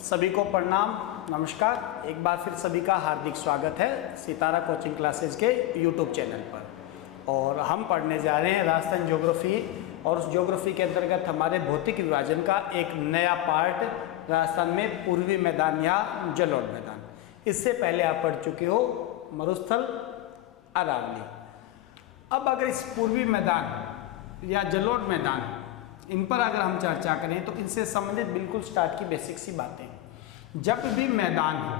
सभी को प्रणाम, नमस्कार। एक बार फिर सभी का हार्दिक स्वागत है सितारा कोचिंग क्लासेस के यूट्यूब चैनल पर। और हम पढ़ने जा रहे हैं राजस्थान ज्योग्राफी, और उस ज्योग्राफी के अंतर्गत हमारे भौतिक विभाजन का एक नया पार्ट राजस्थान में पूर्वी मैदान या जलोढ़ मैदान। इससे पहले आप पढ़ चुके हो मरुस्थल, अरावली। अब अगर इस पूर्वी मैदान या जलोढ़ मैदान, इन पर अगर हम चर्चा करें तो इनसे संबंधित बिल्कुल स्टार्ट की बेसिक सी बातें। जब भी मैदान हो,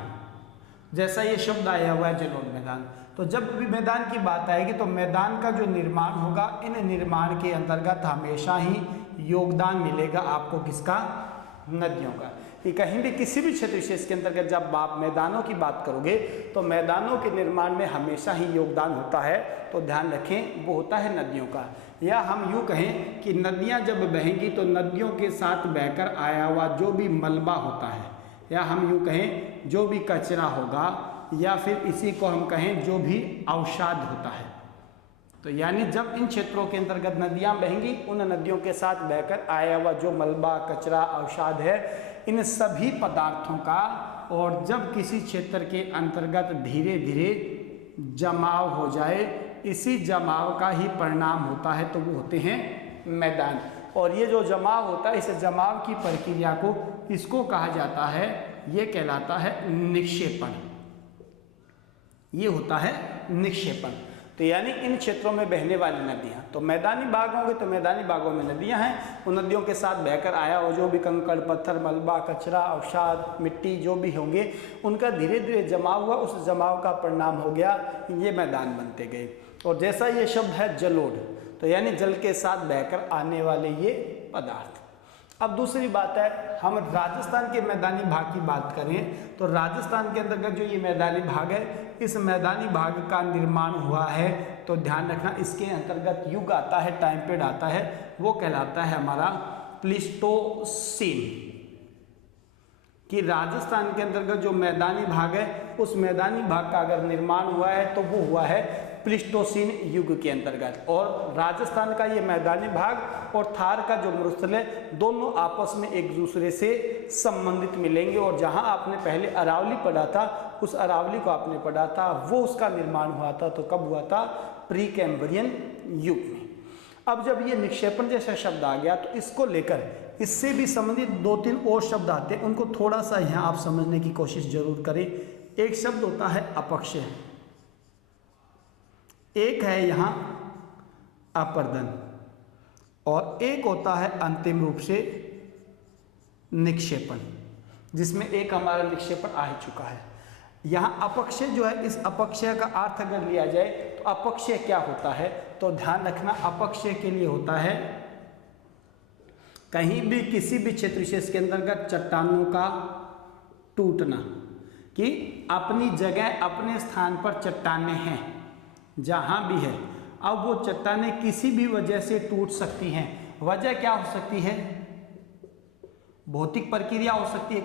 जैसा ये शब्द आया हुआ है जलोढ़ मैदान, तो जब भी मैदान की बात आएगी तो मैदान का जो निर्माण होगा, इन निर्माण के अंतर्गत हमेशा ही योगदान मिलेगा आपको किसका? नदियों का। कि कहीं भी किसी भी क्षेत्र विशेष के अंतर्गत जब आप मैदानों की बात करोगे तो मैदानों के निर्माण में हमेशा ही योगदान होता है, तो ध्यान रखें वो होता है नदियों का। या हम यूँ कहें कि नदियाँ जब बहेंगी तो नदियों के साथ बहकर आया हुआ जो भी मलबा होता है, या हम यूँ कहें जो भी कचरा होगा, या फिर इसी को हम कहें जो भी अवसाद होता है, तो यानी जब इन क्षेत्रों के अंतर्गत नदियाँ बहेंगी, उन नदियों के साथ बहकर आया हुआ जो मलबा, कचरा, अवसाद है, इन सभी पदार्थों का, और जब किसी क्षेत्र के अंतर्गत धीरे धीरे जमाव हो जाए, इसी जमाव का ही परिणाम होता है, तो वो होते हैं मैदान। और ये जो जमाव होता है, इस जमाव की प्रक्रिया को इसको कहा जाता है, ये कहलाता है निक्षेपण। ये होता है निक्षेपण। तो यानी इन क्षेत्रों में बहने वाली नदियाँ, तो मैदानी भाग होंगे तो मैदानी भागों में नदियाँ हैं, उन नदियों के साथ बहकर आया और जो भी कंकड़, पत्थर, मलबा, कचरा, अवसाद, मिट्टी जो भी होंगे, उनका धीरे धीरे जमाव हुआ, उस जमाव का परिणाम हो गया ये मैदान बनते गए। और जैसा ये शब्द है जलोढ़, तो यानी जल के साथ बहकर आने वाले ये पदार्थ। अब दूसरी बात है, हम राजस्थान के मैदानी भाग की बात करें तो राजस्थान के अंतर्गत जो ये मैदानी भाग है, इस मैदानी भाग का निर्माण हुआ है, तो ध्यान रखना इसके अंतर्गत युग आता है, टाइम पीरियड आता है, वो कहलाता है हमारा प्लीस्टोसीन। कि राजस्थान के अंतर्गत जो मैदानी भाग है, उस मैदानी भाग का अगर निर्माण हुआ है तो वो हुआ है प्लीस्टोसीन युग के अंतर्गत। और राजस्थान का ये मैदानी भाग और थार का जो मरुस्थल है, दोनों आपस में एक दूसरे से संबंधित मिलेंगे। और जहां आपने पहले अरावली पढ़ा था, उस अरावली को आपने पढ़ा था, वो उसका निर्माण हुआ था, तो कब हुआ था? प्री कैम्ब्रियन युग में। अब जब ये निक्षेपण जैसा शब्द आ गया, तो इसको लेकर इससे भी संबंधित 2-3 और शब्द आते हैं, उनको थोड़ा सा यहाँ आप समझने की कोशिश जरूर करें। एक शब्द होता है अपक्षय, एक है यहाँ अपर्दन, और एक होता है अंतिम रूप से निक्षेपण, जिसमें एक हमारा निक्षेपण आ ही चुका है। यहाँ अपक्षय जो है, इस अपक्षय का अर्थ अगर लिया जाए तो अपक्षय क्या होता है, तो ध्यान रखना अपक्षय के लिए होता है कहीं भी किसी भी क्षेत्र विशेष के अंतर्गत चट्टानों का टूटना, कि अपनी जगह अपने स्थान पर चट्टानें हैं जहाँ भी है, अब वो चट्टानें किसी भी वजह से टूट सकती हैं। वजह क्या हो सकती है? भौतिक प्रक्रिया हो सकती है,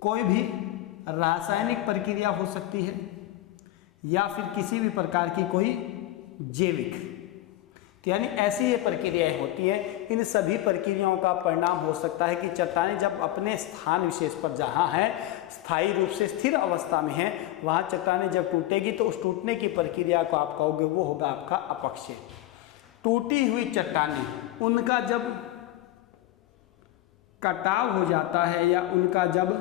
कोई भी रासायनिक प्रक्रिया हो सकती है, या फिर किसी भी प्रकार की कोई जैविक, तो यानी ऐसी ये प्रक्रियाएं होती है। इन सभी प्रक्रियाओं का परिणाम हो सकता है कि चट्टानें जब अपने स्थान विशेष पर जहाँ है, स्थायी रूप से स्थिर अवस्था में है, वहाँ चट्टानें जब टूटेगी तो उस टूटने की प्रक्रिया को आप कहोगे वो होगा आपका अपक्षय। टूटी हुई चट्टानें, उनका जब कटाव हो जाता है या उनका जब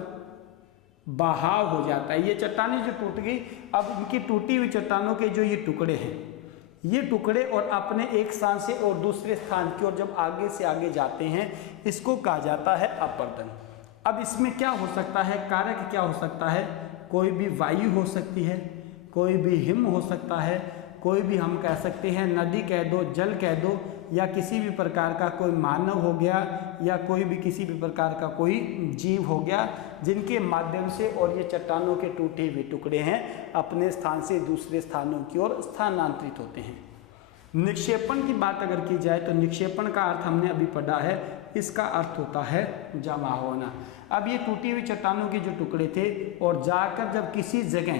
बहाव हो जाता है, ये चट्टानें जो टूट गई, अब इनकी टूटी हुई चट्टानों के जो ये टुकड़े हैं, ये टुकड़े और अपने एक स्थान से और दूसरे स्थान की ओर जब आगे से आगे जाते हैं, इसको कहा जाता है अपर्दन। अब इसमें क्या हो सकता है? कारक क्या हो सकता है? कोई भी वायु हो सकती है, कोई भी हिम हो सकता है, कोई भी हम कह सकते हैं नदी कह दो, जल कह दो, या किसी भी प्रकार का कोई मानव हो गया, या कोई भी किसी भी प्रकार का कोई जीव हो गया, जिनके माध्यम से और ये चट्टानों के टूटे हुए टुकड़े हैं अपने स्थान से दूसरे स्थानों की ओर स्थानांतरित होते हैं। निक्षेपण की बात अगर की जाए तो निक्षेपण का अर्थ हमने अभी पढ़ा है, इसका अर्थ होता है जमा होना। अब ये टूटी हुई चट्टानों के जो टुकड़े थे, और जाकर जब किसी जगह,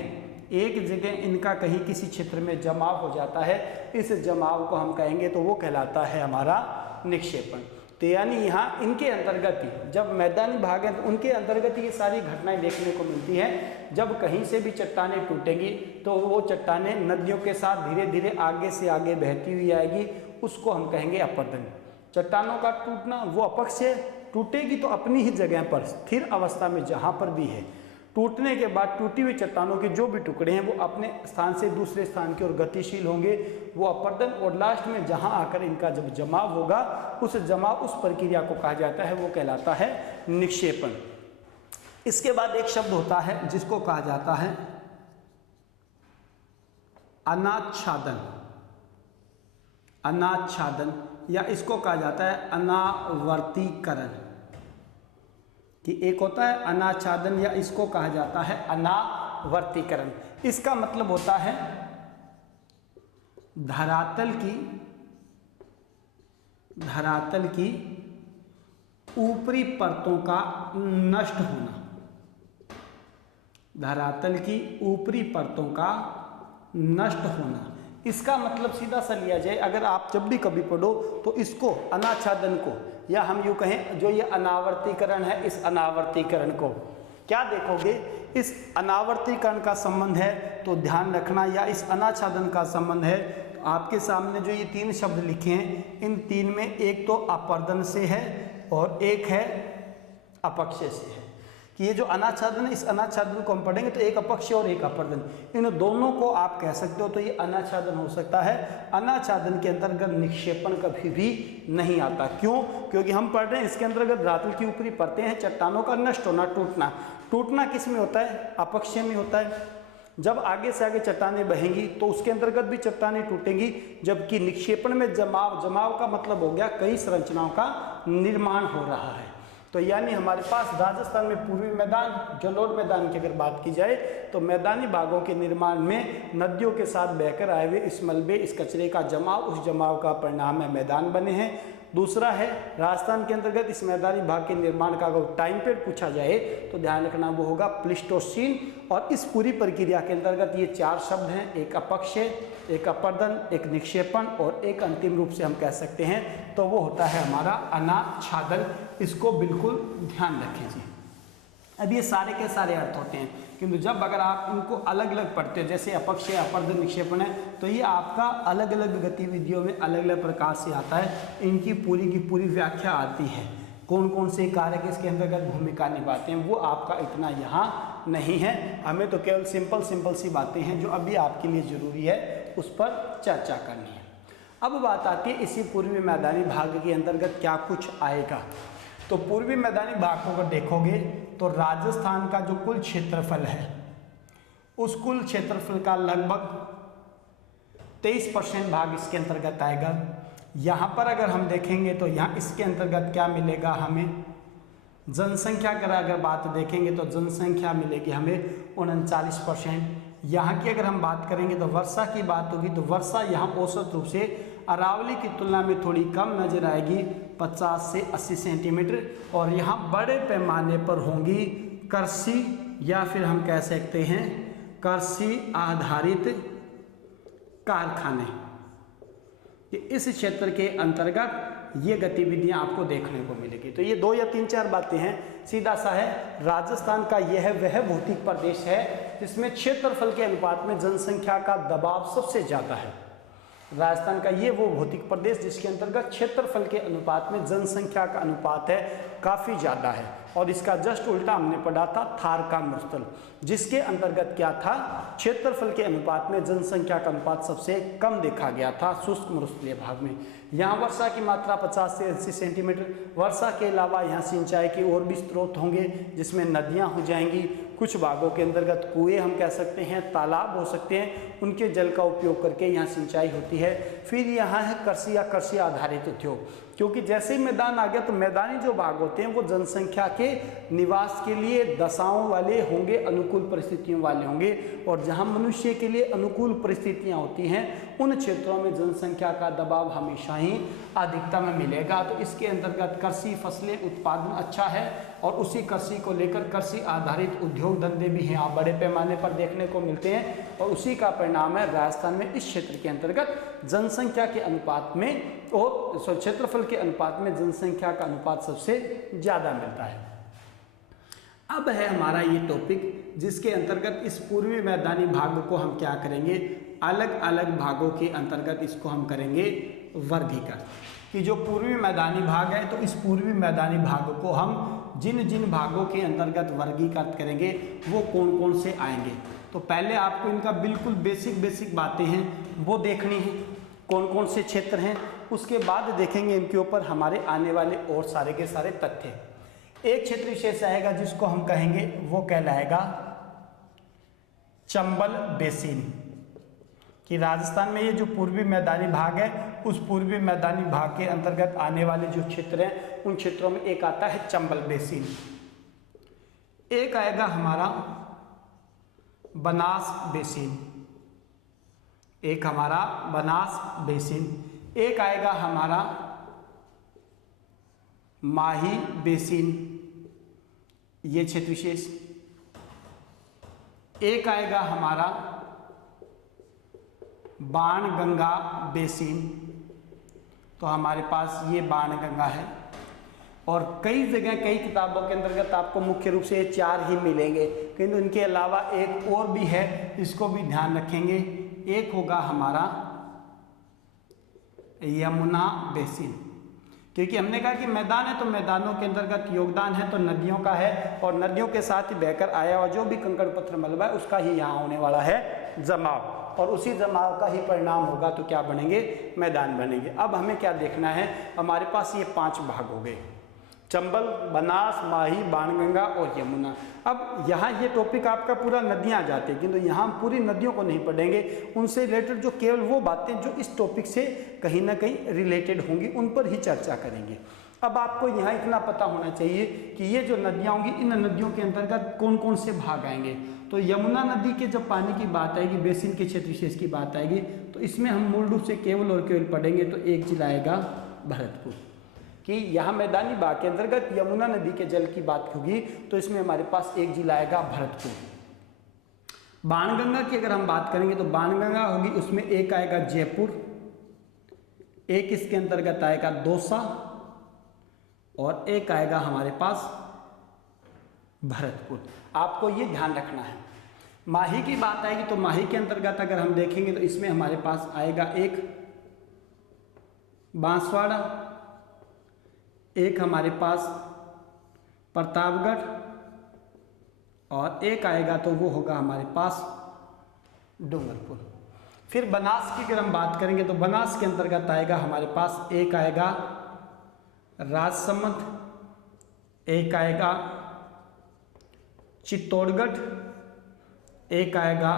एक जगह इनका कहीं किसी क्षेत्र में जमाव हो जाता है, इस जमाव को हम कहेंगे तो वो कहलाता है हमारा निक्षेपण। तो यानी यहाँ इनके अंतर्गत ही जब मैदानी भाग हैं तो उनके अंतर्गत ही ये सारी घटनाएं देखने को मिलती हैं। जब कहीं से भी चट्टानें टूटेंगी तो वो चट्टानें नदियों के साथ धीरे धीरे आगे से आगे बहती हुई आएगी, उसको हम कहेंगे अपरदन। चट्टानों का टूटना वो अपक्ष है, टूटेगी तो अपनी ही जगह पर स्थिर अवस्था में जहाँ पर भी है, टूटने के बाद टूटी हुई चट्टानों के जो भी टुकड़े हैं वो अपने स्थान से दूसरे स्थान की ओर गतिशील होंगे, वो अपरदन। और लास्ट में जहां आकर इनका जब जमाव होगा उस प्रक्रिया को कहा जाता है, वो कहलाता है निक्षेपण। इसके बाद एक शब्द होता है जिसको कहा जाता है अनाच्छादन। अनाच्छादन या इसको कहा जाता है अनावर्तीकरण, कि एक होता है अनाच्छादन या इसको कहा जाता है अनावर्तीकरण। इसका मतलब होता है धरातल की ऊपरी परतों का नष्ट होना। धरातल की ऊपरी परतों का नष्ट होना, इसका मतलब सीधा सा लिया जाए, अगर आप जब भी कभी पढ़ो तो इसको अनाच्छादन को, या हम यूँ कहें जो ये अनावर्तीकरण है, इस अनावर्तीकरण को क्या देखोगे, इस अनावर्तीकरण का संबंध है तो ध्यान रखना, या इस अनाच्छादन का संबंध है तो आपके सामने जो ये तीन शब्द लिखे हैं, इन तीन में एक तो अपरदन से है और एक है अपक्ष से है। कि ये जो अनाच्छादन है, इस अनाच्छादन को हम पढ़ेंगे तो एक अपक्ष और एक अपरदन, इन दोनों को आप कह सकते हो तो ये अनाच्छादन हो सकता है। अनाच्छादन के अंतर्गत निक्षेपण कभी भी नहीं आता। क्यों? क्योंकि हम पढ़ रहे हैं इसके अंतर्गत धरातल की ऊपरी परतें हैं, चट्टानों का नष्ट होना, टूटना। टूटना किस में होता है? अपक्ष में होता है। जब आगे से आगे चट्टानें बहेंगी तो उसके अंतर्गत भी चट्टानें टूटेंगी, जबकि निक्षेपण में जमाव का मतलब हो गया कई संरचनाओं का निर्माण हो रहा है। तो यानी हमारे पास राजस्थान में पूर्वी मैदान, जलोढ़ मैदान की अगर बात की जाए तो मैदानी भागों के निर्माण में नदियों के साथ बहकर आए हुए इस मलबे, इस कचरे का जमाव, उस जमाव का परिणाम है मैदान बने हैं। दूसरा है राजस्थान के अंतर्गत इस मैदानी भाग के निर्माण का अगर टाइम पीरियड पूछा जाए तो ध्यान रखना वो होगा प्लीस्टोसीन। और इस पूरी प्रक्रिया के अंतर्गत ये चार शब्द हैं, एक अपक्ष, एक अपरदन, एक निक्षेपण और एक अंतिम रूप से हम कह सकते हैं तो वो होता है हमारा अनाच्छादन। इसको बिल्कुल ध्यान रखें जी। अब ये सारे के सारे अर्थ होते हैं, किंतु जब अगर आप इनको अलग अलग पढ़ते हो, जैसे अपक्ष है, अपरदन, निक्षेपण है, तो ये आपका अलग अलग गतिविधियों में अलग अलग प्रकार से आता है। इनकी पूरी की पूरी व्याख्या आती है, कौन कौन से कारक इसके अंतर्गत भूमिका निभाते हैं, वो आपका इतना यहाँ नहीं है। हमें तो केवल सिंपल सी बातें हैं जो अभी आपके लिए ज़रूरी है उस पर चर्चा करनी है। अब बात आती है इसी पूर्वी मैदानी भाग के अंतर्गत क्या कुछ आएगा। तो पूर्वी मैदानी भाग को अगर देखोगे तो राजस्थान का जो कुल क्षेत्रफल है उस कुल क्षेत्रफल का लगभग 23% भाग इसके अंतर्गत आएगा। यहाँ पर अगर हम देखेंगे तो यहाँ इसके अंतर्गत क्या मिलेगा हमें, जनसंख्या की अगर बात देखेंगे तो जनसंख्या मिलेगी हमें 39%। यहाँ की अगर हम बात करेंगे तो वर्षा की बात होगी तो वर्षा यहाँ औसत रूप से अरावली की तुलना में थोड़ी कम नजर आएगी, 50 से 80 सेंटीमीटर। और यहाँ बड़े पैमाने पर होंगी कृषि, या फिर हम कह सकते हैं कृषि आधारित कारखाने। इस क्षेत्र के अंतर्गत ये गतिविधियां आपको देखने को मिलेगी। तो ये 2 या 3-4 बातें हैं, सीधा सा है। राजस्थान का यह वह भौतिक प्रदेश है जिसमें क्षेत्रफल के अनुपात में जनसंख्या का दबाव सबसे ज़्यादा है। राजस्थान का ये वो भौतिक प्रदेश जिसके अंतर्गत क्षेत्रफल के अनुपात में जनसंख्या का अनुपात है काफ़ी ज़्यादा है। और इसका जस्ट उल्टा हमने पढ़ा था थार का मरुस्थल, जिसके अंतर्गत क्या था, क्षेत्रफल के अनुपात में जनसंख्या का अनुपात सबसे कम देखा गया था शुष्क मरुस्थलीय भाग में। यहाँ वर्षा की मात्रा 50 से 80 सेंटीमीटर। वर्षा के अलावा यहाँ सिंचाई के और भी स्रोत होंगे जिसमें नदियाँ हो जाएंगी, कुछ भागों के अंतर्गत कुएं हम कह सकते हैं, तालाब हो सकते हैं, उनके जल का उपयोग करके यहाँ सिंचाई होती है। फिर यहाँ है कृषि या कृषि आधारित उद्योग, क्योंकि जैसे ही मैदान आ गया तो मैदानी जो भाग होते हैं वो जनसंख्या के निवास के लिए दशाओं वाले होंगे, अनुकूल परिस्थितियों वाले होंगे। और जहाँ मनुष्य के लिए अनुकूल परिस्थितियाँ होती हैं उन क्षेत्रों में जनसंख्या का दबाव हमेशा ही अधिकतम मिलेगा। तो इसके अंतर्गत कृषि फसलें उत्पादन अच्छा है और उसी कृषि को लेकर कृषि आधारित उद्योग धंधे भी यहाँ बड़े पैमाने पर देखने को मिलते हैं। और उसी का परिणाम है राजस्थान में इस क्षेत्र के अंतर्गत जनसंख्या के अनुपात में और क्षेत्रफल क्षेत्रफल के अनुपात में जनसंख्या का अनुपात सबसे ज़्यादा मिलता है। अब है हमारा ये टॉपिक जिसके अंतर्गत इस पूर्वी मैदानी भाग को हम क्या करेंगे, अलग अलग भागों के अंतर्गत इसको हम करेंगे वर्गीकरण, कि जो पूर्वी मैदानी भाग है तो इस पूर्वी मैदानी भाग को हम जिन जिन भागों के अंतर्गत वर्गीकृत करेंगे वो कौन कौन से आएंगे। तो पहले आपको इनका बिल्कुल बेसिक बातें हैं वो देखनी है, कौन कौन से क्षेत्र हैं, उसके बाद देखेंगे इनके ऊपर हमारे आने वाले और सारे के सारे तथ्य। एक क्षेत्र विशेष आएगा जिसको हम कहेंगे वो कहलाएगा चंबल बेसिन, कि राजस्थान में ये जो पूर्वी मैदानी भाग है उस पूर्वी मैदानी भाग के अंतर्गत आने वाले जो क्षेत्र हैं उन क्षेत्रों में एक आता है चंबल बेसिन, एक आएगा हमारा बनास बेसिन, एक हमारा बनास बेसिन, एक आएगा हमारा माही बेसिन, ये क्षेत्र विशेष, एक आएगा हमारा बाणगंगा बेसिन। तो हमारे पास ये बाणगंगा है और कई जगह कई किताबों के अंतर्गत आपको मुख्य रूप से ये 4 ही मिलेंगे, किंतु इनके अलावा एक और भी है, इसको भी ध्यान रखेंगे। एक होगा हमारा यमुना बेसिन, क्योंकि हमने कहा कि मैदान है तो मैदानों के अंतर्गत योगदान है तो नदियों का है, और नदियों के साथ ही बहकर आया हुआ जो भी कंकड़ पत्थर मलबा है उसका ही यहाँ होने वाला है जमाव, और उसी जमाव का ही परिणाम होगा तो क्या बनेंगे, मैदान बनेंगे। अब हमें क्या देखना है, हमारे पास ये 5 भाग हो गए, चंबल, बनास, माही, बाणगंगा और यमुना। अब यहाँ ये टॉपिक आपका पूरा नदियाँ आ जाती है, किंतु यहाँ हम पूरी नदियों को नहीं पढ़ेंगे, उनसे रिलेटेड जो केवल वो बातें जो इस टॉपिक से कहीं ना कहीं रिलेटेड होंगी उन पर ही चर्चा करेंगे। अब आपको यहाँ इतना पता होना चाहिए कि ये जो नदियाँ होंगी इन नदियों के अंतर्गत कौन कौन से भाग आएंगे। तो यमुना नदी के जब पानी की बात आएगी, बेसिन के क्षेत्र विशेष की बात आएगी, तो इसमें हम मूल रूप से केवल और केवल पढ़ेंगे तो एक जिला आएगा भरतपुर, कि यहाँ मैदानी भाग के अंतर्गत यमुना नदी के जल की बात होगी तो इसमें हमारे पास एक जिला आएगा भरतपुर। बाणगंगा की अगर हम बात करेंगे तो बाणगंगा होगी, उसमें एक आएगा जयपुर, एक इसके अंतर्गत आएगा दौसा और एक आएगा हमारे पास भरतपुर। आपको ये ध्यान रखना है। माही की बात आएगी तो माही के अंतर्गत अगर हम देखेंगे तो इसमें हमारे पास आएगा एक बांसवाड़ा, एक हमारे पास प्रतापगढ़ और एक आएगा तो वो होगा हमारे पास डूंगरपुर। फिर बनास की अगर हम बात करेंगे तो बनास के अंतर्गत आएगा हमारे पास एक आएगा राजसमंद, एक आएगा चित्तौड़गढ़, एक आएगा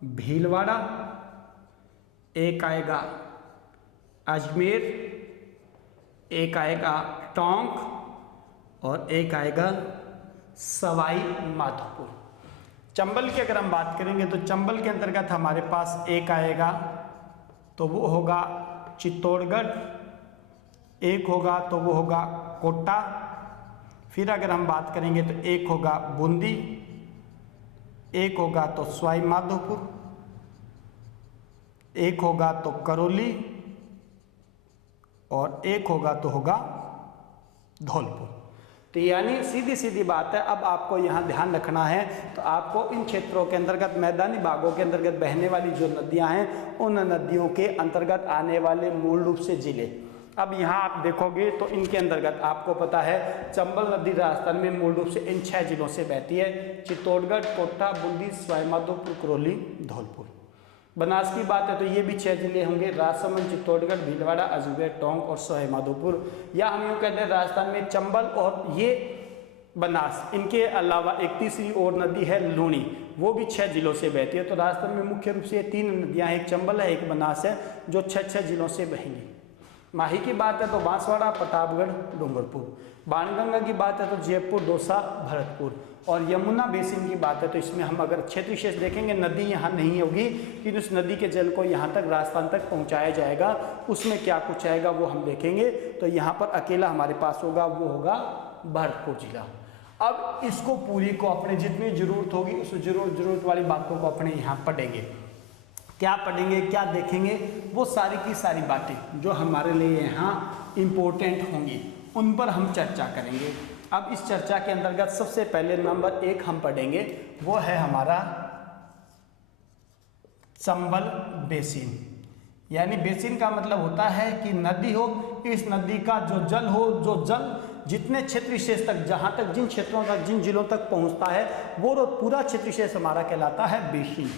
भीलवाड़ा, एक आएगा अजमेर, एक आएगा टोंक और एक आएगा सवाई माधोपुर। चंबल की अगर हम बात करेंगे तो चंबल के अंतर्गत हमारे पास एक आएगा तो वो होगा चित्तौड़गढ़, एक होगा तो वो होगा कोटा, फिर अगर हम बात करेंगे तो एक होगा बूंदी, एक होगा तो सवाई माधोपुर, एक होगा तो करौली और एक होगा तो होगा धौलपुर। तो यानी सीधी सीधी बात है। अब आपको यहाँ ध्यान रखना है, तो आपको इन क्षेत्रों के अंतर्गत मैदानी भागों के अंतर्गत बहने वाली जो नदियाँ हैं उन नदियों के अंतर्गत आने वाले मूल रूप से जिले। अब यहाँ आप देखोगे तो इनके अंतर्गत आपको पता है चंबल नदी राजस्थान में मूल रूप से इन 6 जिलों से बहती है, चित्तौड़गढ़, कोटा, बूंदी, सवाई माधोपुर, करौली, धौलपुर। बनास की बात है तो ये भी 6 जिले होंगे, राजसमंद, चित्तौड़गढ़, भीलवाड़ा, अजमेर, टोंक और सवाई माधोपुर। या हम यूँ कहते हैं राजस्थान में चंबल और ये बनास, इनके अलावा एक तीसरी और नदी है लूणी, वो भी 6 जिलों से बहती है। तो राजस्थान में मुख्य रूप से ये 3 नदियाँ हैं, एक चंबल है, एक बनास है, जो 6 जिलों से बहेंगी। माही की बात है तो बांसवाड़ा, प्रतापगढ़, डूंगरपुर। बाणगंगा की बात है तो जयपुर, दौसा, भरतपुर। और यमुना बेसिन की बात है तो इसमें हम अगर क्षेत्र विशेष देखेंगे, नदी यहाँ नहीं होगी, लेकिन उस नदी के जल को यहाँ तक राजस्थान तक पहुँचाया जाएगा, उसमें क्या कुछ आएगा वो हम देखेंगे। तो यहाँ पर अकेला हमारे पास होगा वो होगा भरतपुर जिला। अब इसको पूरी को अपने जितनी जरूरत होगी उस जरूरत वाली बातों को अपने यहाँ पढ़ेंगे। क्या पढ़ेंगे, क्या देखेंगे, वो सारी की सारी बातें जो हमारे लिए यहाँ इम्पोर्टेंट होंगी उन पर हम चर्चा करेंगे। अब इस चर्चा के अंतर्गत सबसे पहले नंबर 1 हम पढ़ेंगे, वो है हमारा चंबल बेसिन। यानी बेसिन का मतलब होता है कि नदी हो, इस नदी का जो जल हो, जो जल जितने क्षेत्र विशेष तक, जहाँ तक जिन क्षेत्रों तक, जिन जिलों तक पहुँचता है, वो पूरा क्षेत्र विशेष हमारा कहलाता है बेसिन।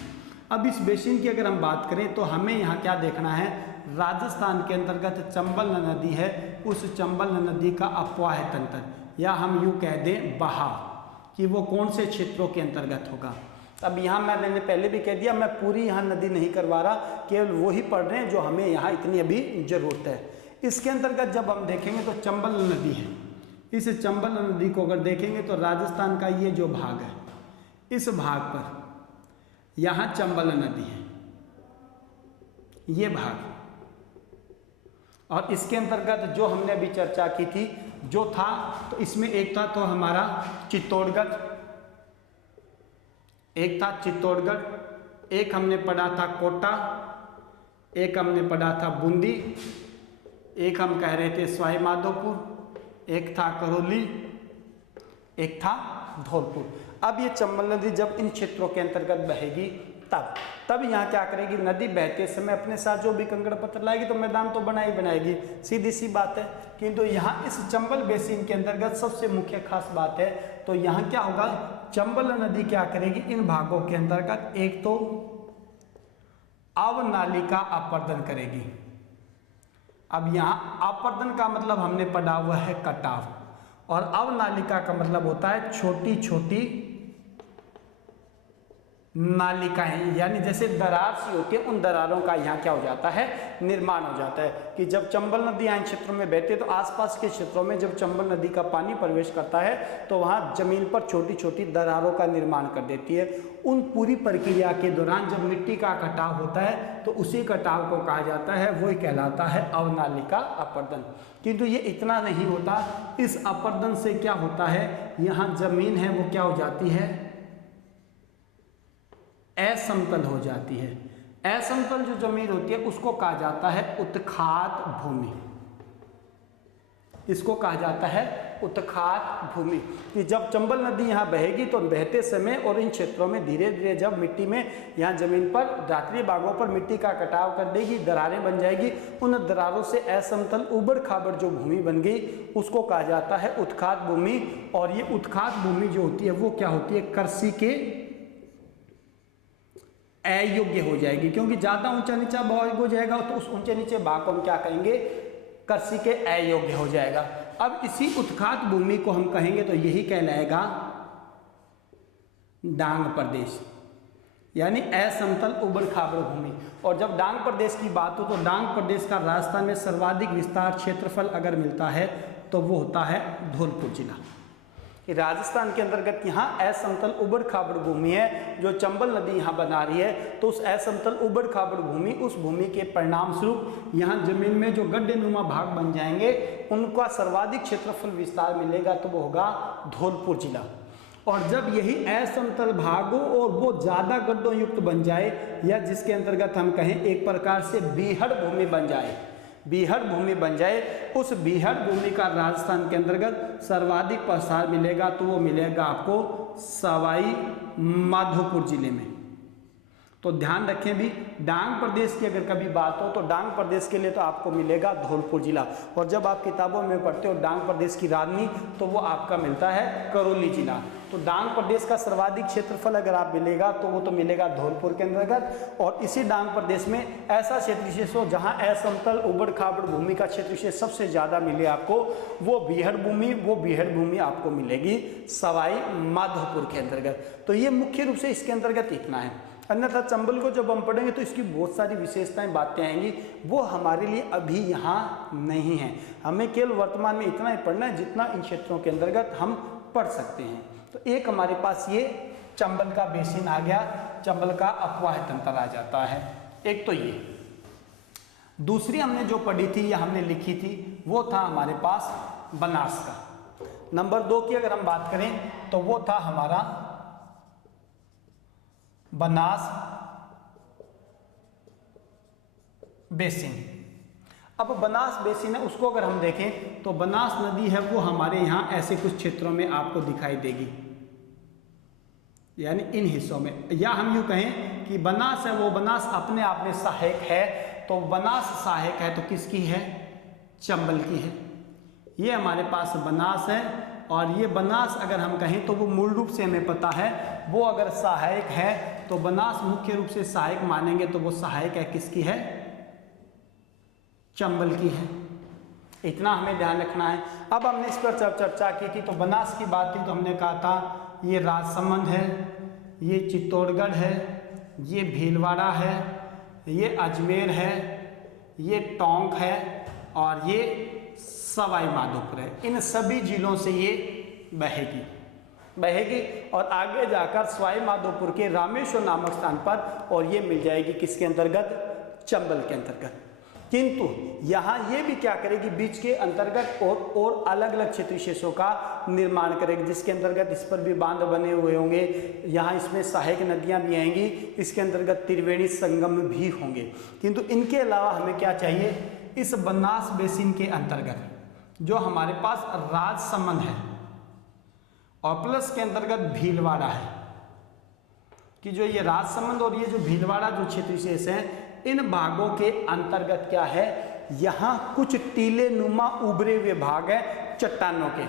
अब इस बेसिन की अगर हम बात करें तो हमें यहाँ क्या देखना है, राजस्थान के अंतर्गत चंबल नदी है, उस चंबल नदी का अपवाह तंत्र, या हम यूँ कह दें बहाव, कि वो कौन से क्षेत्रों के अंतर्गत होगा। अब यहाँ मैंने पहले भी कह दिया, मैं पूरी यहाँ नदी नहीं करवा रहा, केवल वो ही पढ़ रहे हैं जो हमें यहाँ इतनी अभी ज़रूरत है। इसके अंतर्गत जब हम देखेंगे तो चंबल नदी है, इस चंबल नदी को अगर देखेंगे तो राजस्थान का ये जो भाग है, इस भाग पर यहाँ चंबल नदी है, ये भाग, और इसके अंतर्गत जो हमने अभी चर्चा की थी, जो था तो इसमें एक था तो हमारा चित्तौड़गढ़, एक था चित्तौड़गढ़, एक हमने पढ़ा था कोटा, एक हमने पढ़ा था बूंदी, एक हम कह रहे थे सवाई माधोपुर, एक था करौली, एक था धौलपुर। अब ये चंबल नदी जब इन क्षेत्रों के अंतर्गत बहेगी तब यहाँ क्या करेगी, नदी बहते समय अपने साथ जो भी कंकड़ पत्थर लाएगी तो मैदान तो बना ही बनाएगी, सीधी सी बात है। किंतु यहाँ इस चंबल बेसिन के अंतर्गत सबसे मुख्य खास बात है, तो यहाँ क्या होगा, चंबल नदी क्या करेगी, इन भागों के अंतर्गत एक तो अवनालिका अपर्दन करेगी। अब यहाँ अपर्दन का मतलब हमने पढ़ा हुआ है कटाव, और अवनालिका का मतलब होता है छोटी छोटी नालिकाएं, यानी जैसे दरार सी होती है, उन दरारों का यहाँ क्या हो जाता है, निर्माण हो जाता है। कि जब चंबल नदी यहाँ क्षेत्रों में बहती है तो आसपास के क्षेत्रों में जब चंबल नदी का पानी प्रवेश करता है तो वहाँ जमीन पर छोटी छोटी दरारों का निर्माण कर देती है। उन पूरी प्रक्रिया के दौरान जब मिट्टी का कटाव होता है तो उसी कटाव को कहा जाता है, वही कहलाता है अवनालिका अपर्दन। किंतु ये इतना नहीं होता, इस अपर्दन से क्या होता है, यहाँ जमीन है वो क्या हो जाती है, असमतल हो जाती है। असमतल जो जमीन होती है उसको कहा जाता है उत्खात भूमि, इसको कहा जाता है उत्खात भूमि। कि जब चंबल नदी यहाँ बहेगी तो बहते समय और इन क्षेत्रों में धीरे धीरे जब मिट्टी में यहाँ जमीन पर रात्रि भागों पर मिट्टी का कटाव कर देगी, दरारें बन जाएगी, उन दरारों से असमतल उबड़ खाबड़ जो भूमि बन गई उसको कहा जाता है उत्खात भूमि। और ये उत्खात भूमि जो होती है वो क्या होती है, कृषि के अयोग्य हो जाएगी, क्योंकि ज़्यादा ऊंचा नीचा भाग हो जाएगा तो उस ऊंचे नीचे भाग को हम क्या कहेंगे, कृषि के अयोग्य हो जाएगा। अब इसी उत्खात भूमि को हम कहेंगे तो यही कहलाएगा डांग प्रदेश, यानी असमतल उबड़ खाबड़ भूमि। और जब डांग प्रदेश की बात हो तो डांग प्रदेश का राजस्थान में सर्वाधिक विस्तार क्षेत्रफल अगर मिलता है तो वो होता है धौलपुर जिला। राजस्थान के अंतर्गत यहाँ असमतल उबड़ खाबड़ भूमि है, जो चंबल नदी यहाँ बना रही है, तो उस असमतल उबड़ खाबड़ भूमि, उस भूमि के परिणाम स्वरूप यहाँ जमीन में जो गड्ढे नुमा भाग बन जाएंगे उनका सर्वाधिक क्षेत्रफल विस्तार मिलेगा तो वो होगा धौलपुर जिला। और जब यही असमतल भाग हो और वो ज़्यादा गड्ढों युक्त बन जाए, या जिसके अंतर्गत हम कहें एक प्रकार से बीहड़ भूमि बन जाए, बीहड़ भूमि बन जाए, उस बीहड़ भूमि का राजस्थान के अंतर्गत सर्वाधिक प्रसार मिलेगा तो वो मिलेगा आपको सवाई माधोपुर जिले में। तो ध्यान रखें भी, डांग प्रदेश की अगर कभी बात हो तो डांग प्रदेश के लिए तो आपको मिलेगा धौलपुर जिला, और जब आप किताबों में पढ़ते हो डांग प्रदेश की राजधानी तो वो आपका मिलता है करौली जिला। तो डांग प्रदेश का सर्वाधिक क्षेत्रफल अगर आप मिलेगा तो वो तो मिलेगा धौलपुर के अंतर्गत। और इसी डांग प्रदेश में ऐसा क्षेत्र विशेष हो जहाँ असमतल उबड़ खाबड़ भूमि का क्षेत्र विशेष सबसे ज़्यादा मिले आपको, वो बीहड़ भूमि, वो बीहड़ भूमि आपको मिलेगी सवाई माधोपुर के अंतर्गत। तो ये मुख्य रूप से इसके अंतर्गत इतना है। अन्यथा चंबल को जब हम पढ़ेंगे तो इसकी बहुत सारी विशेषताएं, बातें आएंगी, वो हमारे लिए अभी यहाँ नहीं है। हमें केवल वर्तमान में इतना ही पढ़ना है जितना इन क्षेत्रों के अंतर्गत हम पढ़ सकते हैं। तो एक हमारे पास ये चंबल का बेसिन आ गया, चंबल का अपवाह तंत्र आ जाता है। एक तो ये, दूसरी हमने जो पढ़ी थी या हमने लिखी थी वो था हमारे पास बनास का। नंबर 2 की अगर हम बात करें तो वो था हमारा बनास बेसिन। अब बनास बेसिन है, उसको अगर हम देखें तो बनास नदी है वो हमारे यहाँ ऐसे कुछ क्षेत्रों में आपको दिखाई देगी, यानी इन हिस्सों में। या हम यूँ कहें कि बनास है वो बनास अपने आप में सहायक है, तो बनास सहायक है तो किसकी है? चंबल की है। ये हमारे पास बनास है, और ये बनास अगर हम कहें तो वो मूल रूप से हमें पता है वो अगर सहायक है तो बनास मुख्य रूप से सहायक मानेंगे तो वो सहायक है किसकी है? चंबल की है। इतना हमें ध्यान रखना है। अब हमने इस पर चर्चा की थी, तो बनास की बात थी तो हमने कहा था ये राजसमंद है, ये चित्तौड़गढ़ है, ये भीलवाड़ा है, ये अजमेर है, ये टोंक है और ये सवाई माधोपुर है। इन सभी जिलों से ये बहेगी और आगे जाकर सवाई माधोपुर के रामेश्वर नामक स्थान पर, और ये मिल जाएगी किसके अंतर्गत? चंबल के अंतर्गत। किंतु यहाँ ये भी क्या करेगी? बीच के अंतर्गत और अलग अलग क्षेत्र विशेषों का निर्माण करेगी, जिसके अंतर्गत इस पर भी बांध बने हुए होंगे। यहाँ इसमें सहायक नदियाँ भी आएंगी, इसके अंतर्गत त्रिवेणी संगम भी होंगे। किंतु इनके अलावा हमें क्या चाहिए? इस बनास बेसिन के अंतर्गत जो हमारे पास राजसमंद है और प्लस के अंतर्गत भीलवाड़ा है, कि जो ये राजसमंद और ये जो भीलवाड़ा जो क्षेत्र विशेष है, इन भागों के अंतर्गत क्या है? यहाँ कुछ टीले नुमा उभरे हुए भाग है चट्टानों के,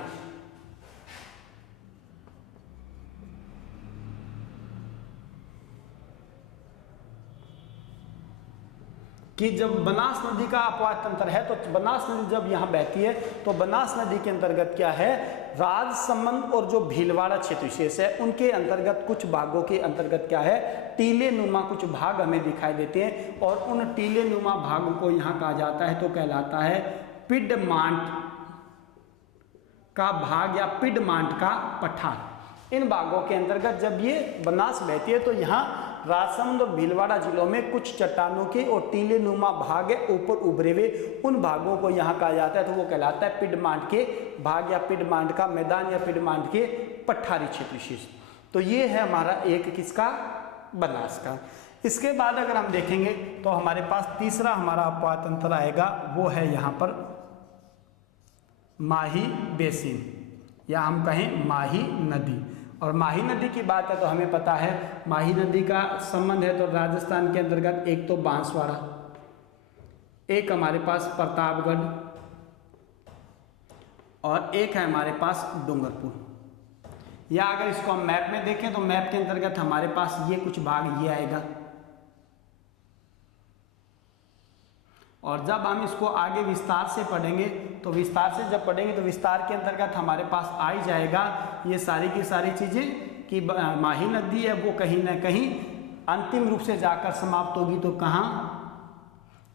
कि जब बनास नदी का अपवाद तंत्र है, तो बनास नदी जब यहाँ बहती है तो बनास नदी के अंतर्गत क्या है? राजसमंद और जो भीलवाड़ा क्षेत्र विशेष है उनके अंतर्गत कुछ भागों के अंतर्गत क्या है? टीले नुमा कुछ भाग हमें दिखाई देते हैं, और उन टीले नुमा भागों को यहाँ कहा जाता है तो कहलाता है पिडमांट का भाग या पिडमांट का पठार। इन भागों के अंतर्गत जब ये बनास बहती है तो यहाँ राजसमंद और भीलवाड़ा जिलों में कुछ चट्टानों के और टीले नुमा भाग है ऊपर उभरे हुए, उन भागों को यहाँ कहा जाता है तो वो कहलाता है पिडमांट के भाग या पिडमांट का मैदान या पिडमांट के पठारी क्षेत्र विशेष। तो ये है हमारा एक किसका? बनास का। इसके बाद अगर हम देखेंगे तो हमारे पास तीसरा हमारा अपवाद तंत्र आएगा, वो है यहाँ पर माही बेसिन, या हम कहें माही नदी। और माही नदी की बात है तो हमें पता है माही नदी का संबंध है तो राजस्थान के अंतर्गत एक तो बांसवाड़ा, एक हमारे पास प्रतापगढ़ और एक है हमारे पास डूंगरपुर। या अगर इसको हम मैप में देखें तो मैप के अंतर्गत हमारे पास ये कुछ भाग ये आएगा, और जब हम इसको आगे विस्तार से पढ़ेंगे तो विस्तार से जब पढ़ेंगे तो विस्तार के अंतर्गत हमारे पास आ ही जाएगा ये सारी की सारी चीज़ें कि माही नदी है वो कहीं ना कहीं अंतिम रूप से जाकर समाप्त होगी तो कहाँ?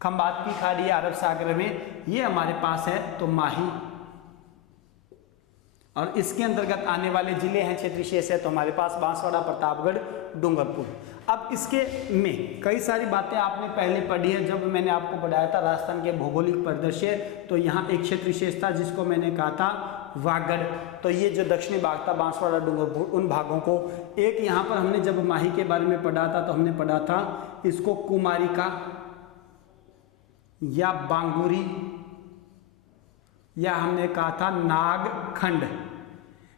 खंबात की खाड़ी अरब सागर में ये हमारे पास है तो माही, और इसके अंतर्गत आने वाले जिले हैं क्षेत्र विशेष है तो हमारे पास बांसवाड़ा, प्रतापगढ़, डूंगरपुर। अब इसके में कई सारी बातें आपने पहले पढ़ी है, जब मैंने आपको पढ़ाया था राजस्थान के भौगोलिक परिदृश्य, तो यहाँ एक क्षेत्र विशेष था जिसको मैंने कहा था वागड़। तो ये जो दक्षिणी भाग था बांसवाड़ा, डूंगरपुर, उन भागों को एक यहाँ पर हमने जब माही के बारे में पढ़ा था तो हमने पढ़ा था इसको कुमारिका या बांगुरी, या हमने कहा था नागखंड,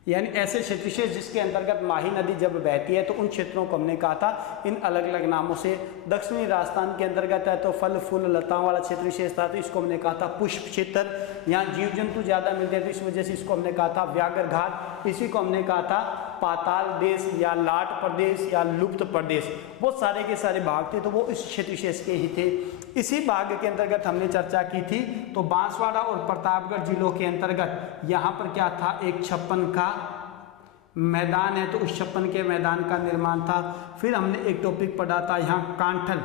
यानी ऐसे क्षेत्र विशेष जिसके अंतर्गत माही नदी जब बहती है तो उन क्षेत्रों को हमने कहा था इन अलग अलग नामों से। दक्षिणी राजस्थान के अंतर्गत है तो फल फूल लताओं वाला क्षेत्र विशेष था तो इसको हमने कहा था पुष्प क्षेत्र। यहाँ जीव जंतु ज़्यादा मिलते हैं तो इस वजह से इसको हमने कहा था व्याघ्र घाट। इसी को हमने कहा था पाताल देश या लाट प्रदेश या लुप्त प्रदेश। वो सारे के सारे भाग थे तो वो इस क्षेत्र विशेष के ही थे। इसी भाग के अंतर्गत हमने चर्चा की थी तो बांसवाड़ा और प्रतापगढ़ जिलों के अंतर्गत यहाँ पर क्या था, एक छप्पन का मैदान है तो उस छप्पन के मैदान का निर्माण था। फिर हमने एक टॉपिक पढ़ा था यहाँ कांठल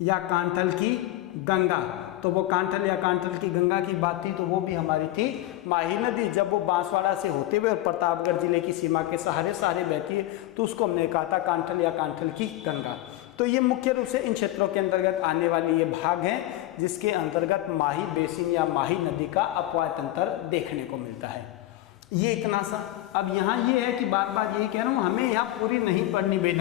या कांठल की गंगा, तो वो कांठल या कांठल की गंगा की बात थी तो वो भी हमारी थी माही नदी। जब वो बांसवाड़ा से होते हुए और प्रतापगढ़ जिले की सीमा के सहारे बहती है तो उसको हमने कहा था कांठल या कांठल की गंगा। तो ये मुख्य रूप से इन क्षेत्रों के अंतर्गत आने वाले ये भाग हैं जिसके अंतर्गत माही बेसिन या माही नदी का अपवाद तंत्र देखने को मिलता है। ये इतना सा। अब यहाँ ये है कि बार बार यही कह रहा हूँ, हमें यहाँ पूरी नहीं पढ़नी भाई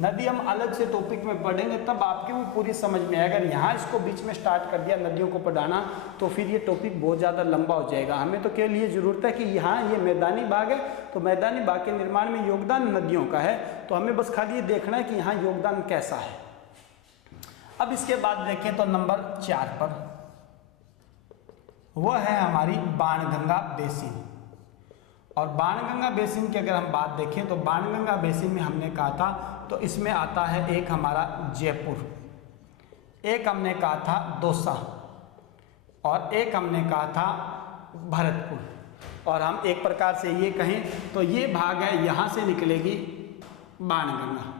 नदी हम अलग से टॉपिक में पढ़ेंगे तब आपके वो पूरी समझ में आएगा। अगर यहाँ इसको बीच में स्टार्ट कर दिया नदियों को पढ़ाना तो फिर ये टॉपिक बहुत ज़्यादा लंबा हो जाएगा। हमें तो केवल ये ज़रूरत है कि यहाँ ये मैदानी भाग है तो मैदानी भाग के निर्माण में योगदान नदियों का है, तो हमें बस खाली ये देखना है कि यहाँ योगदान कैसा है। अब इसके बाद देखें तो नंबर 4 पर वह है हमारी बाणगंगा बेसिन। और बाणगंगा बेसिन की अगर हम बात देखें तो बाणगंगा बेसिन में हमने कहा था तो इसमें आता है एक हमारा जयपुर, एक हमने कहा था दौसा और एक हमने कहा था भरतपुर। और हम एक प्रकार से ये कहें तो ये भाग है, यहाँ से निकलेगी बाणगंगा,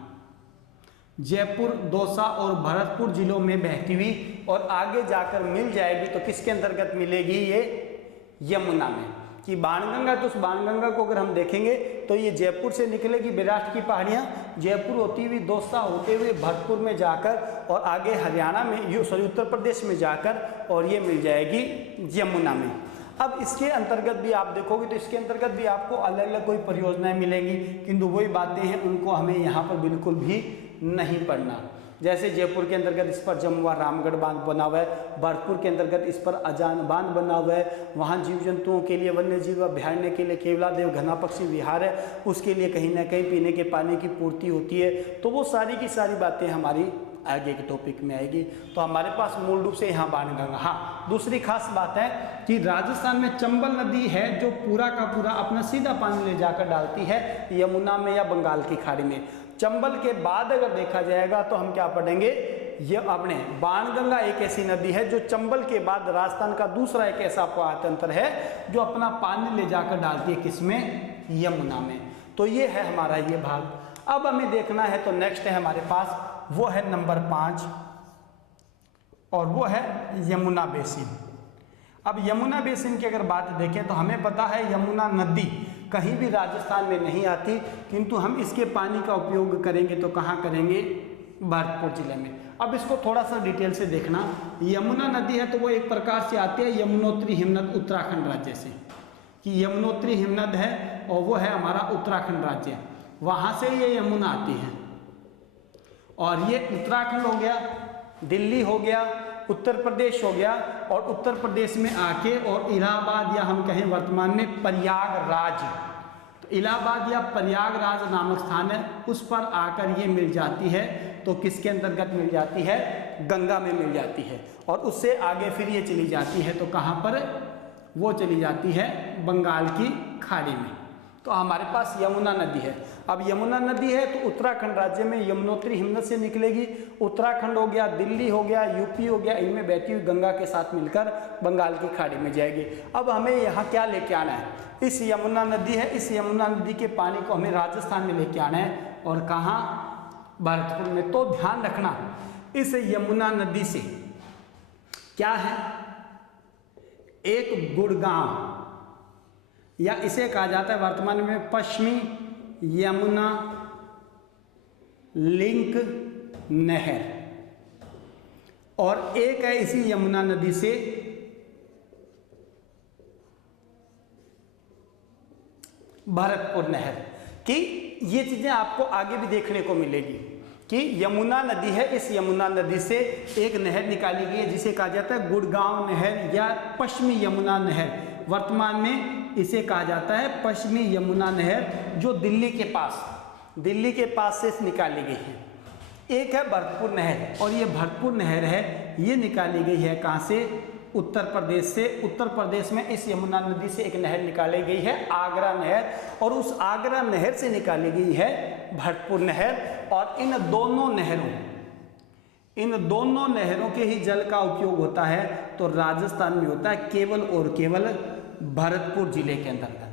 जयपुर, दौसा और भरतपुर जिलों में बहती हुई और आगे जाकर मिल जाएगी तो किसके अंतर्गत मिलेगी, ये यमुना में। कि बाणगंगा, तो उस बाणगंगा को अगर हम देखेंगे तो ये जयपुर से निकलेगी विराट की पहाड़ियाँ, जयपुर होती हुई दौसा होते हुए भरतपुर में जाकर और आगे हरियाणा में उत्तर प्रदेश में जाकर और ये मिल जाएगी यमुना में। अब इसके अंतर्गत भी आप देखोगे तो इसके अंतर्गत भी आपको अलग अलग कोई परियोजनाएं मिलेंगी, किंतु वही बातें हैं उनको हमें यहाँ पर बिल्कुल भी नहीं पढ़ना। जैसे जयपुर के अंतर्गत इस पर जमुआ रामगढ़ बांध बना हुआ है, भरतपुर के अंतर्गत इस पर अजान बांध बना हुआ है, वहाँ जीव जंतुओं के लिए वन्य जीव अभयारण्य के लिए केवलादेव घना पक्षी विहार है, उसके लिए कहीं ना कहीं पीने के पानी की पूर्ति होती है। तो वो सारी की सारी बातें हमारी आगे के टॉपिक में आएगी। तो हमारे पास मूल रूप से यहाँ बाणगंगा। हाँ, दूसरी खास बात है कि राजस्थान में चंबल नदी है जो पूरा का पूरा अपना सीधा पानी ले जाकर डालती है यमुना में या बंगाल की खाड़ी में। चंबल के बाद अगर देखा जाएगा तो हम क्या पढ़ेंगे, ये अपने बाणगंगा एक ऐसी नदी है जो चंबल के बाद राजस्थान का दूसरा एक ऐसा तंत्र है जो अपना पानी ले जाकर डालती है किसमें, यमुना में। तो ये है हमारा ये भाग। अब हमें देखना है तो नेक्स्ट है हमारे पास, वो है नंबर 5 और वो है यमुना बेसिन। अब यमुना बेसिन की अगर बात देखें तो हमें पता है यमुना नदी कहीं भी राजस्थान में नहीं आती, किंतु हम इसके पानी का उपयोग करेंगे तो कहाँ करेंगे, भरतपुर जिले में। अब इसको थोड़ा सा डिटेल से देखना। यमुना नदी है तो वो एक प्रकार से आती है यमुनोत्री हिमनद उत्तराखंड राज्य से, कि यमुनोत्री हिमनद है और वो है हमारा उत्तराखंड राज्य, वहाँ से ये यमुना आती है। और ये उत्तराखंड हो गया, दिल्ली हो गया, उत्तर प्रदेश हो गया और उत्तर प्रदेश में आके और इलाहाबाद या हम कहें वर्तमान में प्रयागराज, तो इलाहाबाद या प्रयागराज नामक स्थान है उस पर आकर ये मिल जाती है। तो किसके अंतर्गत मिल जाती है, गंगा में मिल जाती है। और उससे आगे फिर ये चली जाती है तो कहाँ पर, वो चली जाती है बंगाल की खाड़ी में। तो हमारे पास यमुना नदी है। अब यमुना नदी है तो उत्तराखंड राज्य में यमुनोत्री हिमनद से निकलेगी, उत्तराखंड हो गया, दिल्ली हो गया, यूपी हो गया, इनमें बहती हुई गंगा के साथ मिलकर बंगाल की खाड़ी में जाएगी। अब हमें यहाँ क्या लेके आना है, इस यमुना नदी है, इस यमुना नदी के पानी को हमें राजस्थान में लेके आना है और कहाँ, भरतपुर में। तो ध्यान रखना इस यमुना नदी से क्या है, एक गुड़गांव या इसे कहा जाता है वर्तमान में पश्चिमी यमुना लिंक नहर, और एक है इसी यमुना नदी से भरतपुर नहर। कि ये चीजें आपको आगे भी देखने को मिलेगी कि यमुना नदी है, इस यमुना नदी से एक नहर निकाली गई है जिसे कहा जाता है गुड़गांव नहर या पश्चिमी यमुना नहर। वर्तमान में इसे कहा जाता है पश्चिमी यमुना नहर, जो दिल्ली के पास से निकाली गई है। एक है भरतपुर नहर, और ये भरतपुर नहर है, ये निकाली गई है कहाँ से, उत्तर प्रदेश से। उत्तर प्रदेश में इस यमुना नदी से एक नहर निकाली गई है, आगरा नहर, और उस आगरा नहर से निकाली गई है भरतपुर नहर। और इन दोनों नहरों के ही जल का उपयोग होता है तो राजस्थान में होता है केवल और केवल भरतपुर जिले के अंतर्गत।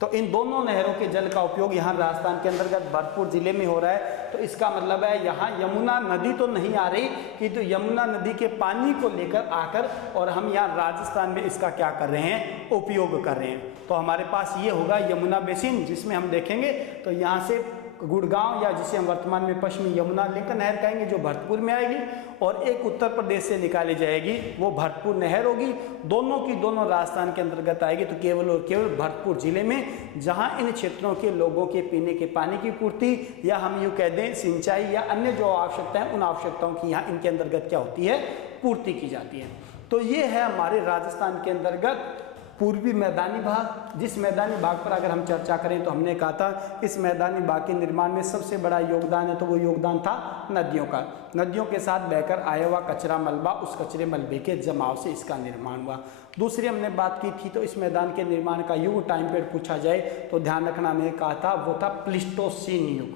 तो इन दोनों नहरों के जल का उपयोग यहाँ राजस्थान के अंतर्गत भरतपुर जिले में हो रहा है। तो इसका मतलब है यहाँ यमुना नदी तो नहीं आ रही, किंतु यमुना नदी के पानी को लेकर आकर और हम यहाँ राजस्थान में इसका क्या कर रहे हैं, उपयोग कर रहे हैं। तो हमारे पास ये होगा यमुना बेसिन, जिसमें हम देखेंगे तो यहाँ से गुड़गांव या जिसे हम वर्तमान में पश्चिमी यमुना लिंक नहर कहेंगे जो भरतपुर में आएगी, और एक उत्तर प्रदेश से निकाली जाएगी वो भरतपुर नहर होगी। दोनों की दोनों राजस्थान के अंतर्गत आएगी। तो केवल और केवल भरतपुर जिले में, जहां इन क्षेत्रों के लोगों के पीने के पानी की पूर्ति या हम यूँ कह दें सिंचाई या अन्य जो आवश्यकताएं, उन आवश्यकताओं की यहाँ इनके अंतर्गत क्या होती है, पूर्ति की जाती है। तो ये है हमारे राजस्थान के अंतर्गत पूर्वी मैदानी भाग। जिस मैदानी भाग पर अगर हम चर्चा करें तो हमने कहा था इस मैदानी भाग के निर्माण में सबसे बड़ा योगदान है, तो वो योगदान था नदियों का। नदियों के साथ बहकर आया हुआ कचरा मलबा, उस कचरे मलबे के जमाव से इसका निर्माण हुआ। दूसरी हमने बात की थी, तो इस मैदान के निर्माण का युग टाइम पीरियड पूछा जाए तो ध्यान रखना, मैंने कहा था वो था प्लीस्टोसीन युग,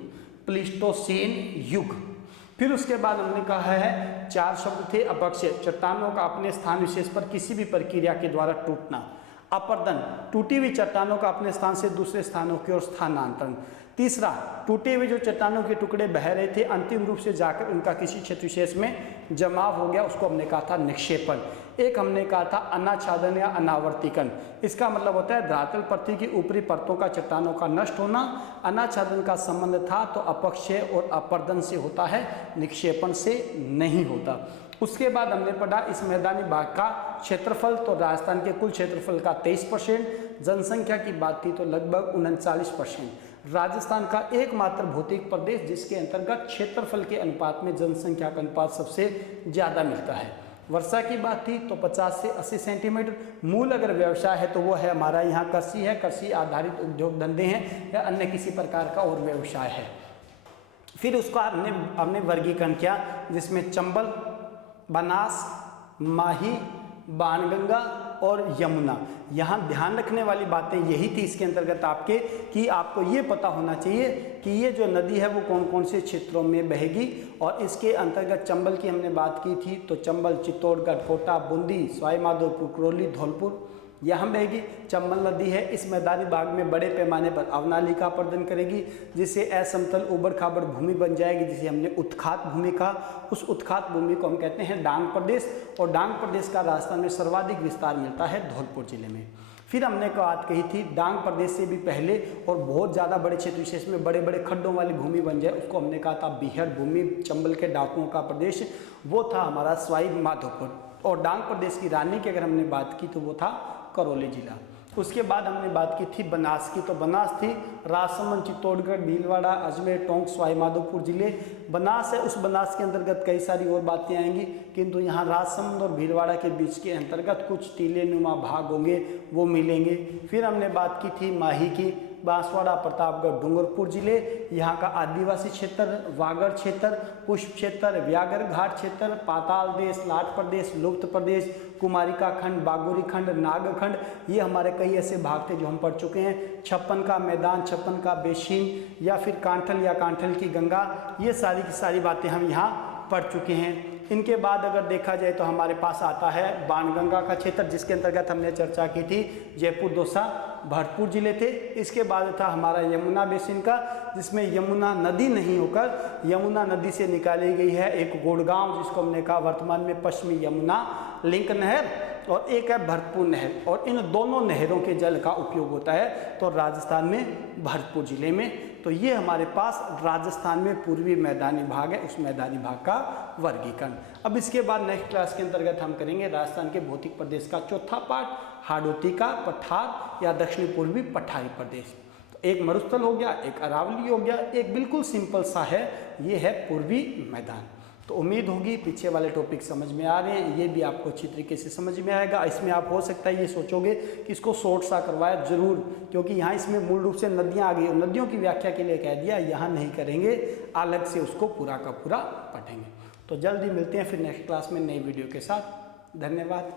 प्लीस्टोसीन युग। फिर उसके बाद हमने कहा है 4 शब्द थे। अपक्षय, चट्टानों का अपने स्थान विशेष पर किसी भी प्रक्रिया के द्वारा टूटना। अपर्दन, टूटी हुई चट्टानों का अपने स्थान से दूसरे स्थानों की ओर स्थानांतरण। तीसरा, टूटे हुए जो चट्टानों के टुकड़े बह रहे थे अंतिम रूप से जाकर उनका किसी क्षेत्र विशेष में जमाव हो गया, उसको हमने कहा था निक्षेपण। एक हमने कहा था अनाच्छादन या अनावर्तीकरण। इसका मतलब होता है धरातल पृथ्वी की ऊपरी परतों का चट्टानों का नष्ट होना। अनाच्छादन का संबंध था तो अपक्षय और अपर्दन से होता है, निक्षेपण से नहीं होता। उसके बाद हमने पढ़ा इस मैदानी भाग का क्षेत्रफल, तो राजस्थान के कुल क्षेत्रफल का 23%। जनसंख्या की बात की तो लगभग 39%। राजस्थान का एकमात्र भौतिक प्रदेश जिसके अंतर्गत क्षेत्रफल के अनुपात में जनसंख्या का अनुपात सबसे ज़्यादा मिलता है। वर्षा की बात थी तो 50 से 80 सेंटीमीटर। मूल अगर व्यवसाय है तो वो है हमारा यहाँ कृषि है, कृषि आधारित उद्योग धंधे हैं या अन्य किसी प्रकार का और व्यवसाय है। फिर उसका हमने वर्गीकरण किया जिसमें चंबल, बनास, माही, बाणगंगा और यमुना। यहाँ ध्यान रखने वाली बातें यही थी इसके अंतर्गत आपके, कि आपको ये पता होना चाहिए कि ये जो नदी है वो कौन कौन से क्षेत्रों में बहेगी। और इसके अंतर्गत चंबल की हमने बात की थी, तो चंबल चित्तौड़गढ़, कोटा, बूंदी, सवाई माधोपुर, करौली, धौलपुर यहाँ बहेगी। चंबल नदी है इस मैदानी भाग में बड़े पैमाने पर अवनाली का प्रदर्शन करेगी, जिससे असमतल उबड़ खाबड़ भूमि बन जाएगी, जिसे हमने उत्खात भूमि कहा। उस उत्खात भूमि को हम कहते हैं डांग प्रदेश, और डांग प्रदेश का राजस्थान में सर्वाधिक विस्तार मिलता है धौलपुर जिले में। फिर हमने बात कही थी डांग प्रदेश से भी पहले और बहुत ज़्यादा बड़े क्षेत्र विशेष में बड़े बड़े खड्डों वाली भूमि बन जाए, उसको हमने कहा था बीहड़ भूमि। चंबल के डाकुओं का प्रदेश वो था हमारा सवाई माधोपुर। और डांग प्रदेश की रानी की अगर हमने बात की तो वो था करौली जिला। उसके बाद हमने बात की थी बनास की, तो बनास थी राजसमंद, चित्तौड़गढ़, भीलवाड़ा, अजमेर, टोंक, सवाई माधोपुर जिले। बनास है, उस बनास के अंतर्गत कई सारी और बातें आएंगी, किंतु यहाँ राजसमंद और भीलवाड़ा के बीच के अंतर्गत कुछ टीले नुमा भाग होंगे वो मिलेंगे। फिर हमने बात की थी माही की, बांसवाड़ा, प्रतापगढ़, डूंगरपुर जिले। यहाँ का आदिवासी क्षेत्र, वागड़ क्षेत्र, पुष्प क्षेत्र, व्याघ्र घाट क्षेत्र, पाताल देश, लाट प्रदेश, लुप्त प्रदेश, कुमारिका खंड, बागोरी खंड, नागखंड, ये हमारे कई ऐसे भाग थे जो हम पढ़ चुके हैं। छप्पन का मैदान, छप्पन का बेसिन या फिर कांठल या कांठल की गंगा, ये सारी की सारी बातें हम यहाँ पढ़ चुके हैं। इनके बाद अगर देखा जाए तो हमारे पास आता है बाणगंगा का क्षेत्र, जिसके अंतर्गत हमने चर्चा की थी जयपुर, दौसा, भरतपुर जिले थे। इसके बाद था हमारा यमुना बेसिन का, जिसमें यमुना नदी नहीं होकर यमुना नदी से निकाली गई है एक गुड़गांव, जिसको हमने कहा वर्तमान में पश्चिमी यमुना लिंक नहर, और एक है भरतपुर नहर। और इन दोनों नहरों के जल का उपयोग होता है तो राजस्थान में भरतपुर जिले में। तो ये हमारे पास राजस्थान में पूर्वी मैदानी भाग है, उस मैदानी भाग का वर्गीकरण। अब इसके बाद नेक्स्ट क्लास के अंतर्गत हम करेंगे राजस्थान के भौतिक प्रदेश का चौथा पार्ट, हाड़ौती का पठार या दक्षिणी पूर्वी पठारी प्रदेश। तो एक मरुस्थल हो गया, एक अरावली हो गया, एक बिल्कुल सिंपल सा है, ये है पूर्वी मैदान। तो उम्मीद होगी पीछे वाले टॉपिक समझ में आ रहे हैं, ये भी आपको अच्छी तरीके से समझ में आएगा। इसमें आप हो सकता है ये सोचोगे कि इसको शॉर्ट सा करवाया, जरूर, क्योंकि यहाँ इसमें मूल रूप से नदियाँ आ गई और नदियों की व्याख्या के लिए कह दिया, यहाँ नहीं करेंगे, अलग से उसको पूरा का पूरा पढ़ेंगे। तो जल्दी मिलते हैं फिर नेक्स्ट क्लास में नई वीडियो के साथ। धन्यवाद।